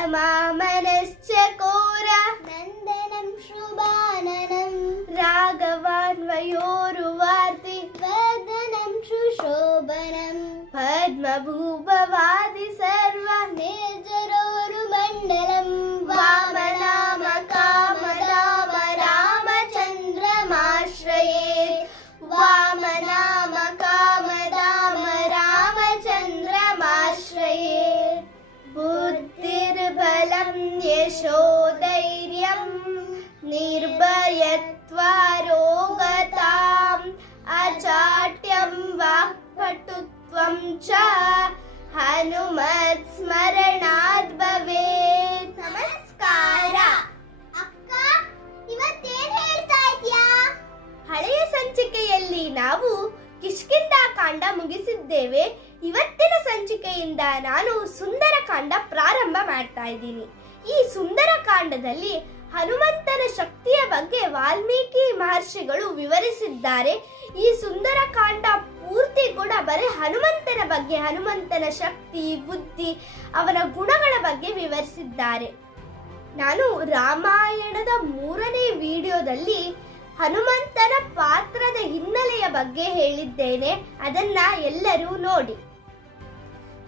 श्रीरमामनश्च core नन्दनं शुभाननं राघवान्वयोरुवार्ति वदनं सुशोभनं पद्मभूभवादि सर्व निर्जरोरुमण्डलं च हनुमत् स्मरणात् भवेत् ನಮಸ್ಕಾರ ಅಕ್ಕ ಇವತ್ತೇನ್ ಹೇಳ್ತಾ ಇದ್ಯಾ ಹಳೆಯ ಸಂಚಿಕೆಯಲ್ಲಿ ನಾವು ಕಿಷ್ಕಿಂದ ಕಾಂಡ ಮುಗಿಸಿದ್ದೇವೆ ಇವತ್ತಿನ ಸಂಚಿಕೆಯಿಂದ ನಾನು ಸುಂದರ ಕಾಂಡ ಪ್ರಾರಂಭ ಮಾಡ್ತಾ ಇದ್ದೀನಿ ಈ ಸುಂದರ ಕಾಂಡದಲ್ಲಿ ಹನುಮಂತನ ಶಕ್ತಿಯ ಬಗ್ಗೆ ವಾಲ್ಮೀಕಿ ಮಹರ್ಷಿಗಳು ವಿವರಿಸಿದ್ದಾರೆ. ಈ ಸುಂದರ ಕಾಂಡ ಪೂರ್ತಿ ಕೂಡ ಬರೀ ಹನುಮಂತನ ಬಗ್ಗೆ, ಹನುಮಂತನ ಶಕ್ತಿ, ಬುದ್ಧಿ, ಅವನ ಗುಣಗಳ ಬಗ್ಗೆ ವಿವರಿಸಿದ್ದಾರೆ. ನಾನು ರಾಮಾಯಣದ ಮೂರನೇ ವಿಡಿಯೋದಲ್ಲಿ ಹನುಮಂತನ ಪಾತ್ರದ ಹಿನ್ನೆಲೆಯ ಬಗ್ಗೆ ಹೇಳಿದ್ದೇನೆ. ಅದನ್ನ ಎಲ್ಲರೂ ನೋಡಿ.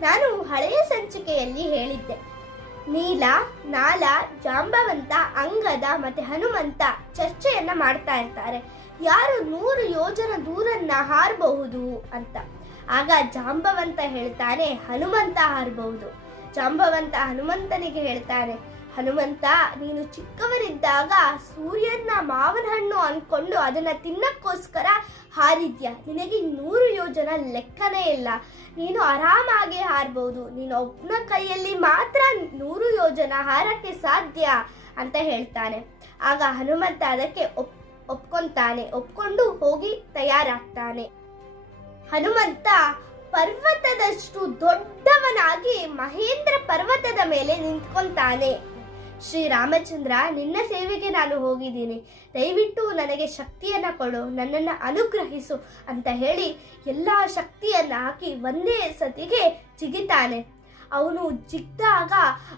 ನಾನು ಹಳೆಯ ಸಂಚಿಕೆಯಲ್ಲಿ ಹೇಳಿದ್ದೆ. ನೀಲ, ನಾಲ, ಜಾಂಬವಂತ, ಅಂಗದ ಮತ್ತೆ ಹನುಮಂತ ಚರ್ಚೆಯನ್ನ ಮಾಡ್ತಾ ಇರ್ತಾರೆ. ಯಾರು ನೂರು ಯೋಜನ ದೂರನ್ನ ಹಾರಬಹುದು ಅಂತ. ಆಗ ಜಾಂಬವಂತ ಹೇಳ್ತಾನೆ, ಹನುಮಂತ ಹಾರಬಹುದು. ಜಾಂಬವಂತ ಹನುಮಂತನಿಗೆ ಹೇಳ್ತಾನೆ ಹನುಮಂತ, ನೀನು ಚಿಕ್ಕವರಿದ್ದಾಗ ಸೂರ್ಯನ ಮಾವಿನ ಹಣ್ಣು ಅಂದ್ಕೊಂಡು ಅದನ್ನ ತಿನ್ನಕ್ಕೋಸ್ಕರ ಹಾರಿದ್ಯ? ನಿನಗೆ ನೂರು ಯೋಜನ ಲೆಕ್ಕನೇ ಇಲ್ಲ. ನೀನು ಆರಾಮಾಗಿ ಹಾರಬಹುದು ನೀನು ಒಬ್ಬನ ಕೈಯಲ್ಲಿ ಮಾತ್ರ ನೂರು ಯೋಜನ ಹಾರಕ್ಕೆ ಸಾಧ್ಯ ಅಂತ ಹೇಳ್ತಾನೆ. ಆಗ ಹನುಮಂತ ಅದಕ್ಕೆ ಒಪ್, ಒಪ್ಕೊಂತಾನೆ. ಒಪ್ಕೊಂಡು ಹೋಗಿ ತಯಾರಾಗ್ತಾನೆ. ಹನುಮಂತ ಪರ್ವತದಷ್ಟು ದೊಡ್ಡವನಾಗಿ ಮಹೇಂದ್ರ ಪರ್ವತದ ಮೇಲೆ ನಿಂತ್ಕೊಂತಾನೆ. ಶ್ರೀರಾಮಚಂದ್ರ ನಿನ್ನ ಸೇವೆಗೆ ನಾನು ಹೋಗಿದ್ದೀನಿ. ದಯವಿಟ್ಟು ನನಗೆ ಶಕ್ತಿಯನ್ನು ಕೊಡು, ನನ್ನನ್ನು ಅನುಗ್ರಹಿಸು ಅಂತ ಹೇಳಿ ಎಲ್ಲ ಶಕ್ತಿಯನ್ನು ಹಾಕಿ ಒಂದೇ ಸತಿಗೆ ಜಿಗಿತಾನೆ. ಅವನು ಜಿಗ್ದಾಗ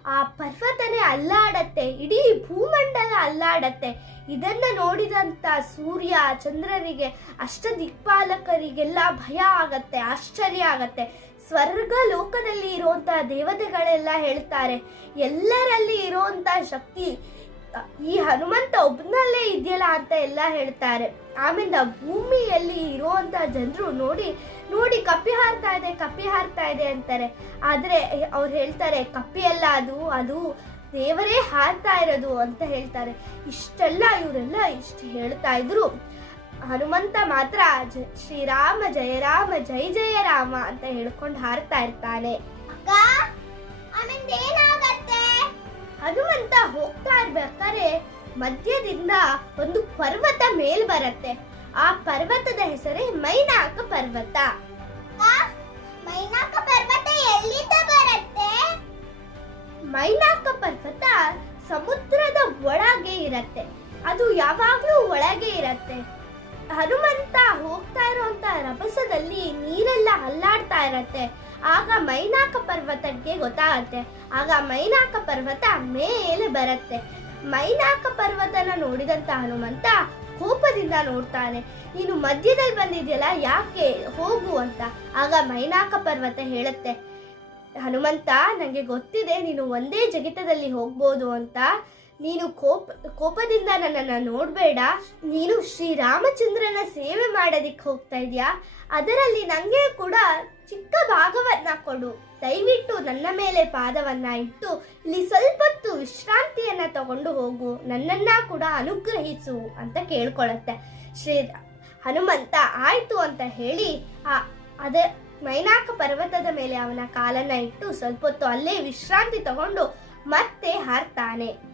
ಆ ಪರ್ವತನೇ ಅಲ್ಲಾಡತ್ತೆ, ಇಡೀ ಭೂಮಂಡಲ ಅಲ್ಲಾಡತ್ತೆ. ಇದನ್ನ ನೋಡಿದಂತ ಸೂರ್ಯ ಚಂದ್ರನಿಗೆ ಅಷ್ಟ ದಿಕ್ಪಾಲಕರಿಗೆಲ್ಲ ಭಯ ಆಗತ್ತೆ, ಆಶ್ಚರ್ಯ ಆಗತ್ತೆ. ಸ್ವರ್ಗ ಲೋಕದಲ್ಲಿ ಇರುವಂತಹ ದೇವತೆಗಳೆಲ್ಲ ಹೇಳ್ತಾರೆ, ಎಲ್ಲರಲ್ಲಿ ಇರುವಂತಹ ಶಕ್ತಿ ಈ ಹನುಮಂತ ಒಬ್ಬನಲ್ಲೇ ಇದೆಯಲ್ಲ ಅಂತ ಎಲ್ಲ ಹೇಳ್ತಾರೆ. ಆಮೇಲೆ ಭೂಮಿಯಲ್ಲಿ ಇರುವಂತ ಜನರು ನೋಡಿ ನೋಡಿ ಕಪ್ಪಿ ಹಾರ್ತಾ ಇದೆ, ಕಪ್ಪಿ ಹಾರ್ತಾ ಇದೆ ಅಂತಾರೆ. ಆದ್ರೆ ಅವ್ರು ಹೇಳ್ತಾರೆ, ಕಪ್ಪಿ ಅಲ್ಲ ಅದು ಅದು ದೇವರೇ ಹಾರ್ತಾ ಇರೋದು ಅಂತ ಹೇಳ್ತಾರೆ. ಇಷ್ಟೆಲ್ಲ ಇವರೆಲ್ಲ ಇಷ್ಟು ಹೇಳ್ತಾ ಇದ್ರು. ಹನುಮಂತ ಮಾತ್ರ ಶ್ರೀರಾಮ ಜಯ ರಾಮ ಜೈ ಜಯ ರಾಮ ಅಂತ ಹೇಳ್ಕೊಂಡು ಹಾರ್ತಾ ಇರ್ತಾನೆ. ಹನುಮಂತ ಹೋಗ್ತಾ ಇರ್ಬೇಕಾದ್ರೆ ಮಧ್ಯದಿಂದ ಒಂದು ಪರ್ವತ ಮೇಲ್ ಬರತ್ತೆ. ಆ ಪರ್ವತದ ಹೆಸರೇ ಮೈನಾಕ ಪರ್ವತ. ಮೈನಾಕ ಪರ್ವತ ಎಲ್ಲಿಂದ ಬರುತ್ತೆ? ಮೈನಾಕ ಪರ್ವತ ಸಮುದ್ರದ ಒಳಗೆ ಇರತ್ತೆ. ಅದು ಯಾವಾಗ್ಲೂ ಒಳಗೆ ಇರತ್ತೆ. ಹನುಮಂತ ಹೋಗ್ತಾ ಇರುವಂತ ರಭಸದಲ್ಲಿ ನೀರೆಲ್ಲ ಅಲ್ಲಾಡ್ತಾ ಇರತ್ತೆ. ಆಗ ಮೈನಾಕ ಪರ್ವತಕ್ಕೆ ಗೊತ್ತಾಗತ್ತೆ. ಆಗ ಮೈನಾಕ ಪರ್ವತ ಮೇಲೆ ಬರತ್ತೆ. ಮೈನಾಕ ಪರ್ವತನ ನೋಡಿದಂತ ಹನುಮಂತ ಕೋಪದಿಂದ ನೋಡ್ತಾನೆ, ನೀನು ಮಧ್ಯದಲ್ಲಿ ಬಂದಿದ್ಯಲ್ಲ, ಯಾಕೆ ಹೋಗು ಅಂತ? ಆಗ ಮೈನಾಕ ಪರ್ವತ ಹೇಳುತ್ತೆ, ಹನುಮಂತ ನನಗೆ ಗೊತ್ತಿದೆ, ನೀನು ಒಂದೇ ಜಗಿತದಲ್ಲಿ ಹೋಗ್ಬೋದು ಅಂತ. ನೀನು ಕೋಪ, ಕೋಪದಿಂದ ನನ್ನನ್ನು ನೋಡಬೇಡ. ನೀನು ಶ್ರೀರಾಮಚಂದ್ರನ ಸೇವೆ ಮಾಡೋದಿಕ್ಕೆ ಹೋಗ್ತಾ ಇದೆಯಾ? ಅದರಲ್ಲಿ ನನಗೆ ಕೂಡ ಚಿಕ್ಕ ಭಾಗವನ್ನು ಕೊಡು. ದಯವಿಟ್ಟು ನನ್ನ ಮೇಲೆ ಪಾದವನ್ನ ಇಟ್ಟು ಇಲ್ಲಿ ಸ್ವಲ್ಪ ವಿಶ್ರಾಂತಿಯನ್ನು ವಿಶ್ರಾಂತಿಯನ್ನ ತಗೊಂಡು ಹೋಗು. ನನ್ನನ್ನ ಕೂಡ ಅನುಗ್ರಹಿಸು ಅಂತ ಕೇಳ್ಕೊಳತ್ತೆ. ಶ್ರೀ ಹನುಮಂತ, ಆಯಿತು ಅಂತ ಹೇಳಿ ಆ ಅದೇ ಮೈನಾಕ ಪರ್ವತದ ಮೇಲೆ ಅವನ ಕಾಲನ್ನ ಇಟ್ಟು ಸ್ವಲ್ಪ ಹೊತ್ತು ಅಲ್ಲೇ ವಿಶ್ರಾಂತಿ ತಗೊಂಡು ಮತ್ತೆ ಹಾರ್ತಾನೆ.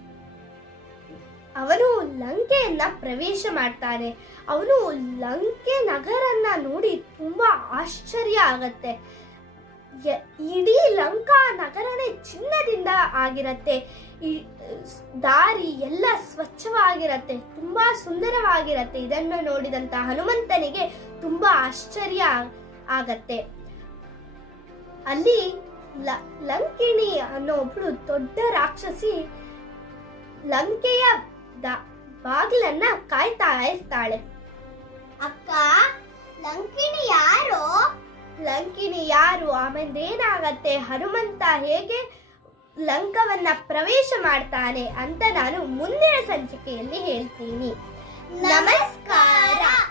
ಅವನು ಲಂಕೆಯನ್ನ ಪ್ರವೇಶ ಮಾಡ್ತಾನೆ. ಅವನು ಲಂಕೆ ನಗರನ್ನ ನೋಡಿ ತುಂಬಾ ಆಶ್ಚರ್ಯ ಆಗತ್ತೆ. ಇಡೀ ಲಂಕಾ ನಗರನೇ ಚಿನ್ನದಿಂದ ಆಗಿರತ್ತೆ. ಈ, ದಾರಿ ಎಲ್ಲ ಸ್ವಚ್ಛವಾಗಿರತ್ತೆ, ತುಂಬಾ ಸುಂದರವಾಗಿರತ್ತೆ. ಇದನ್ನು ನೋಡಿದಂತ ಹನುಮಂತನಿಗೆ ತುಂಬಾ ಆಶ್ಚರ್ಯ ಆಗತ್ತೆ. ಅಲ್ಲಿ ಲಂಕಿಣಿ ಅನ್ನೋ ಒಬ್ಳು ದೊಡ್ಡ ರಾಕ್ಷಸಿ ಲಂಕೆಯ ಬಾಗಿಲನ್ನ ಕಾಯ್ತಾ ಇರ್ತಾಳೆ. ಅಕ್ಕ ಲಂಕಿಣಿ ಯಾರು? ಲಂಕಿನಿ ಯಾರು? ಆಮೇಲೆ ಏನಾಗತ್ತೆ ಹನುಮಂತ ಹೇಗೆ ಲಂಕವನ್ನ ಪ್ರವೇಶ ಮಾಡ್ತಾನೆ ಅಂತ ನಾನು ಮುಂದಿನ ಸಂಚಿಕೆಯಲ್ಲಿ ಹೇಳ್ತೀನಿ. ನಮಸ್ಕಾರ.